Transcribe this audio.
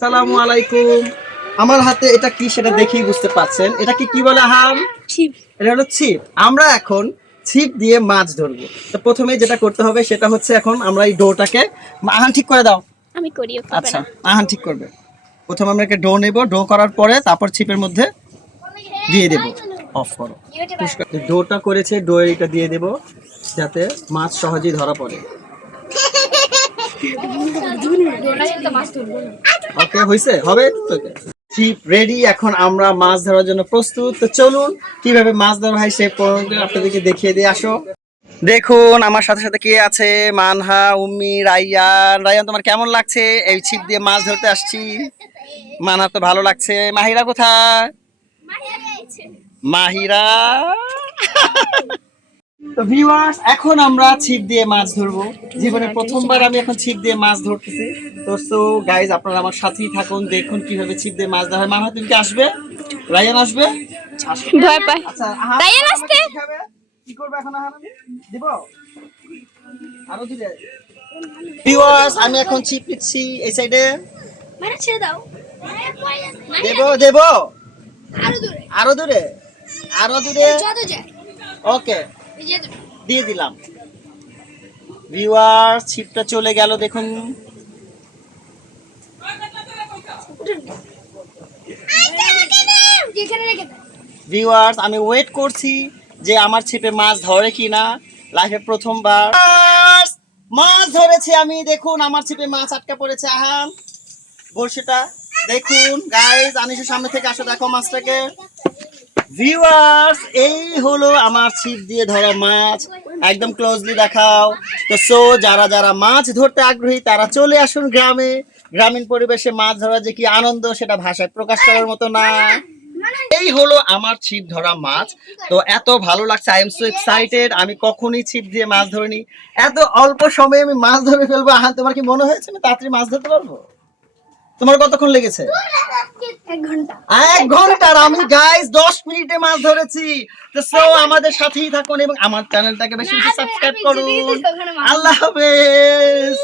সালামু আলাইকুম। আমার হাতে এটা কি সেটা দেখেই বুঝতে পারছেন, এটা কি বলে আহাম? ছিপ। এটা হলো ছিপ। আমরা এখন ছিপ দিয়ে মাছ ধরবো। তো প্রথমে যেটা করতে হবে সেটা হচ্ছে এখন আমরা এই ডোটাকে আহান ঠিক করে দাও। আমি করি, ও করবে আচ্ছা, না। আহান ঠিক করবে। প্রথমে আমরা একটা ডো নেব, ডো করার পরে তারপর ছিপের মধ্যে দিয়ে দেব। অফ করো। ডোটা করেছে, ডো এটা দিয়ে দেব যাতে মাছ সহজেই ধরা পড়ে। ওকে, হইছে? হবে তো? ছিপ রেডি, এখন আমরা মাছ ধরার জন্য প্রস্তুত। তো চলুন কিভাবে মাছ ধরা হয় সে আপনাদেরকে দেখিয়ে দিয়ে আসো। দেখুন আমার সাথে সাথে কে আছে, মানহা, উম্মি, রাইয়ান। রাইয়ান, তোমার কেমন লাগছে এই ছিপ দিয়ে মাছ ধরতে আসছি? মানহা তো ভালো লাগছে। মাহিরা কোথায়? মাহিরা। তো ভিউয়ার্স, এখন আমরা ছিপ দিয়ে মাছ ধরবো। জীবনে প্রথমবার আমি এখন ছিপ দিয়ে মাছ ধরতেছি। তো সো গাইজ, আপনারা আমার সাথেই থাকুন, দেখুন কিভাবে ছিপ দিয়ে মাছ ধরা হয়। মানহা, তুমি কি আসবে? রাইয়ান আসবে? ভয় পায়। আচ্ছা, রাইয়ান আসতে। কি করবে এখন? আহান দিব আরো দিলে। ভিউয়ার্স, আমি এখন ছিপ নিচ্ছি এই সাইডে। মানে ছেড়ে দাও। দেব দেব আরো দূরে, আরো দূরে, আরো দূরে। যত যায়। ওকে, এই যে দিয়ে দিলাম। ভিউয়ার্স, ছিপটা চলে গেল দেখুন। যেখানে রেখে দাও। ভিউয়ার্স, আমি ওয়েট করছি যে আমার ছিপে মাছ ধরে কিনা। লাইফে প্রথমবার মাছ ধরেছি আমি। দেখুন আমার ছিপে মাছ আটকা পড়েছে। আহাম, বড়শিটা দেখুন। গাইজ, আনিসের সামনে থেকে আসো, দেখো মাছটাকে। ভিউয়ার্স, এই হলো আমার ছিপ দিয়ে ধরা মাছ। একদম ক্লোজলি দেখাও। তো সো যারা যারা মাছ ধরতে আগ্রহী তারা চলে আসুন গ্রামে। গ্রামীণ পরিবেশে মাছ ধরা যে কি আনন্দ সেটা ভাষায় প্রকাশ করার মতো না। এই হলো আমার ছিপ ধরা মাছ। তো এত ভালো লাগছে, আই এম সো এক্সাইটেড। আমি কখনোই ছিপ দিয়ে মাছ ধরিনি, এত অল্প সময়ে আমি মাছ ধরে ফেলবো। আহান, তোমার কি মনে হয়েছে আমি তাড়াতাড়ি মাছ ধরতে পারবো? তোমার কতক্ষণ লেগেছে? 1 ঘন্টা। 1 ঘন্টার আমি গাইস 10 মিনিটে মাছ ধরেছি। তো সো আমাদের সাথেই থাকুন এবং আমার চ্যানেলটাকে বেশি বেশি সাবস্ক্রাইব করুন। আল্লাহ হাফেজ।